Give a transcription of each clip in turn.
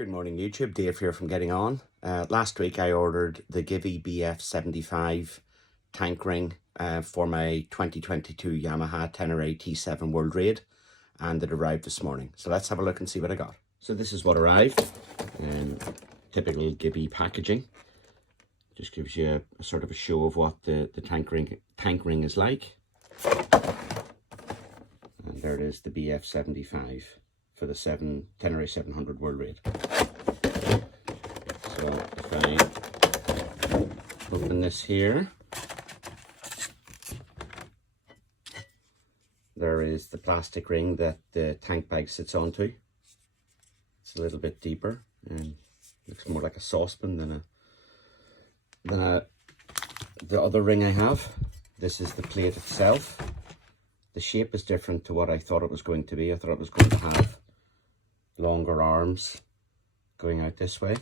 Good morning YouTube, Dave here from Getting On. Last week I ordered the Givi BF75 tank ring for my 2022 Yamaha Tenere T7 World Raid, and it arrived this morning. So let's have a look and see what I got. So this is what arrived in typical Givi packaging. Just gives you a sort of a show of what the tank ring is like. And there it is, the BF75 for the Tenere 700 World Raid. So if I open this here, there is the plastic ring that the tank bag sits onto. It's a little bit deeper and looks more like a saucepan than the other ring I have. This is the plate itself. The shape is different to what I thought it was going to be. I thought it was going to have longer arms going out this way,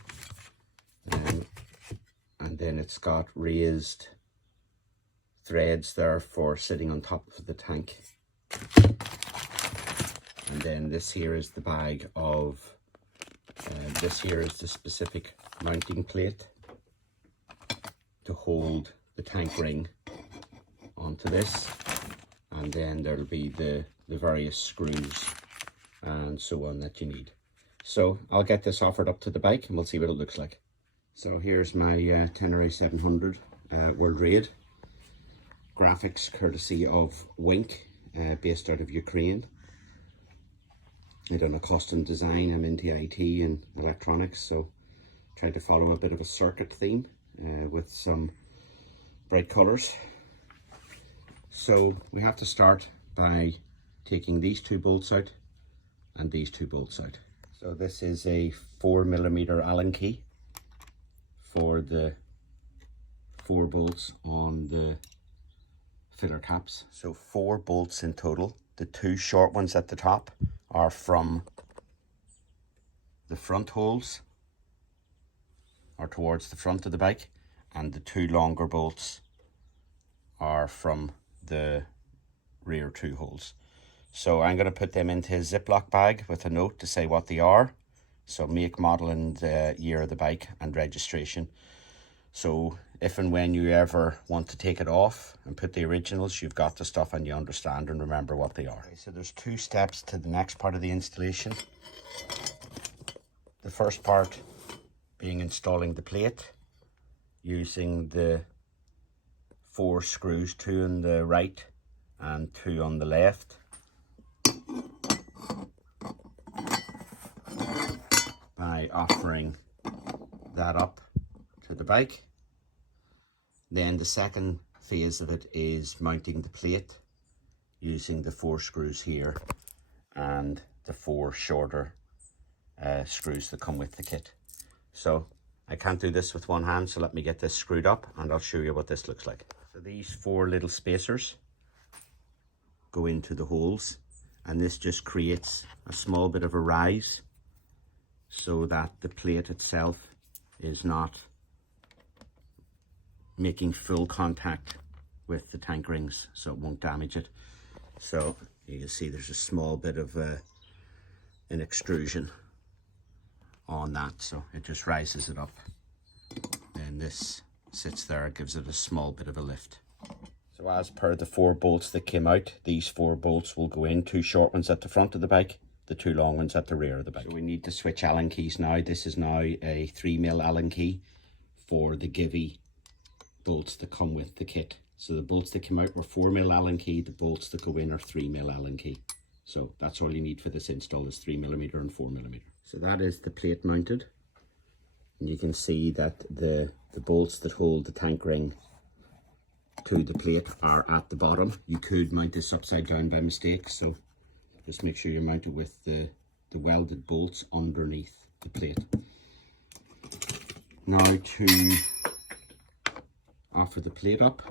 and then it's got raised threads there for sitting on top of the tank. And then this here is the bag of this here is the specific mounting plate to hold the tank ring onto this, and then there'll be the various screws and so on that you need. So I'll get this offered up to the bike and we'll see what it looks like. So here's my Tenere 700 World Raid. Graphics courtesy of Wink, based out of Ukraine. I done a custom design. I'm into IT and electronics, so tried to follow a bit of a circuit theme with some bright colors. So we have to start by taking these two bolts out and these two bolts out. So this is a 4mm Allen key for the 4 bolts on the filler caps. So 4 bolts in total. The 2 short ones at the top are from the front holes, or towards the front of the bike, and the 2 longer bolts are from the rear 2 holes. So I'm going to put them into a Ziploc bag with a note to say what they are. So make, model and year of the bike and registration. So if and when you ever want to take it off and put the originals, you've got the stuff and you understand and remember what they are. Okay, so there's 2 steps to the next part of the installation. The first part being installing the plate using the 4 screws, 2 on the right and 2 on the left. By offering that up to the bike. Then the second phase of it is mounting the plate using the 4 screws here and the 4 shorter screws that come with the kit. So I can't do this with one hand, so let me get this screwed up and I'll show you what this looks like. So these 4 little spacers go into the holes, and this just creates a small bit of a rise so that the plate itself is not making full contact with the tank rings, so it won't damage it. So you can see there's a small bit of an extrusion on that, so it just rises it up. Then this sits there, it gives it a small bit of a lift. So as per the 4 bolts that came out, these 4 bolts will go in, 2 short ones at the front of the bike, the 2 long ones at the rear of the bike. So we need to switch Allen keys now. This is now a 3mm Allen key for the Givi bolts that come with the kit. So the bolts that came out were 4mm Allen key, the bolts that go in are 3mm Allen key. So that's all you need for this install, is 3mm and 4mm. So that is the plate mounted. And you can see that the bolts that hold the tank ring to the plate are at the bottom. You could mount this upside down by mistake, so just make sure you mount it with the welded bolts underneath the plate. Now to offer the plate up,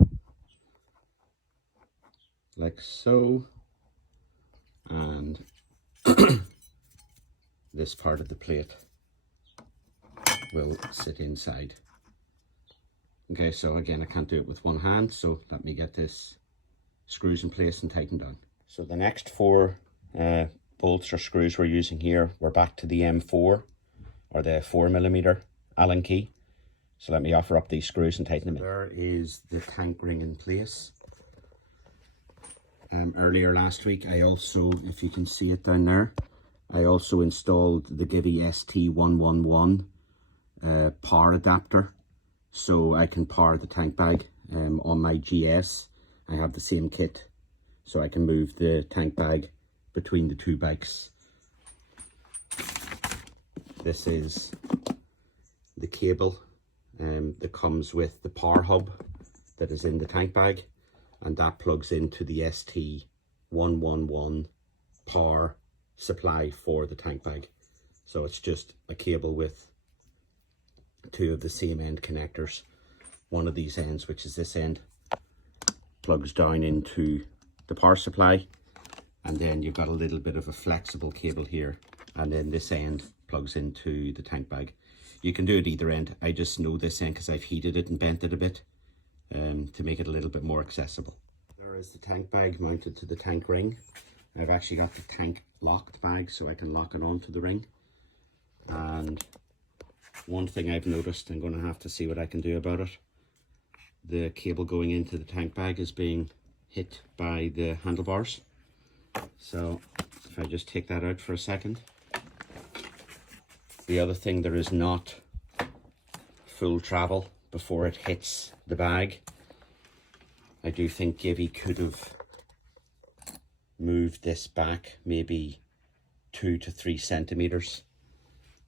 like so, and this part of the plate will sit inside. Okay, so again, I can't do it with one hand, so let me get this screws in place and tighten down. So the next 4 bolts or screws we're using here, we're back to the M4 or the 4mm Allen key. So let me offer up these screws and tighten them in. There is the tank ring in place. Earlier last week I also, if you can see it down there, I also installed the Givi ST111 power adapter, so I can power the tank bag. On my GS I have the same kit, so I can move the tank bag between the two bikes. This is the cable that comes with the power hub that is in the tank bag, and that plugs into the ST111 power supply for the tank bag. So it's just a cable with two of the same end connectors. One of these ends, which is this end, plugs down into the power supply, and then you've got a little bit of a flexible cable here, and then this end plugs into the tank bag. You can do it either end. I just know this end because I've heated it and bent it a bit to make it a little bit more accessible. There is the tank bag mounted to the tank ring. I've actually got the tank locked bag, so I can lock it onto the ring. And one thing I've noticed, I'm going to have to see what I can do about it. The cable going into the tank bag is being hit by the handlebars. So if I just take that out for a second. The other thing, there is not full travel before it hits the bag. I do think Givi could have moved this back maybe 2 to 3 centimeters,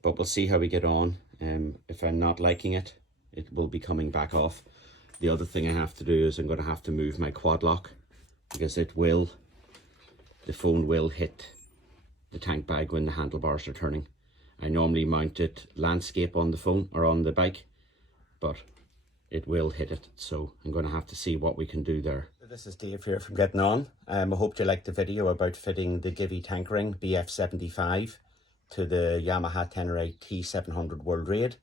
but we'll see how we get on. If I'm not liking it, it will be coming back off. The other thing I have to do is I'm going to have to move my quad lock, because the phone will hit the tank bag when the handlebars are turning. I normally mount it landscape on the phone or on the bike, but it will hit it, so I'm going to have to see what we can do there. This is Dave here from Getting On. I hope you liked the video about fitting the Givi tank ring BF75 to the Yamaha Tenere T700 World Raid.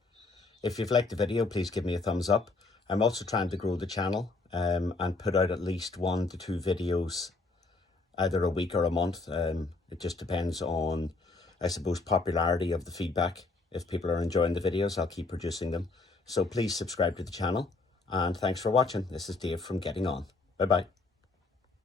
If you've liked the video, please give me a thumbs up. I'm also trying to grow the channel and put out at least 1 to 2 videos either a week or a month. It just depends on, I suppose, popularity of the feedback. If people are enjoying the videos, I'll keep producing them. So please subscribe to the channel, and thanks for watching. This is Dave from Getting On. Bye bye.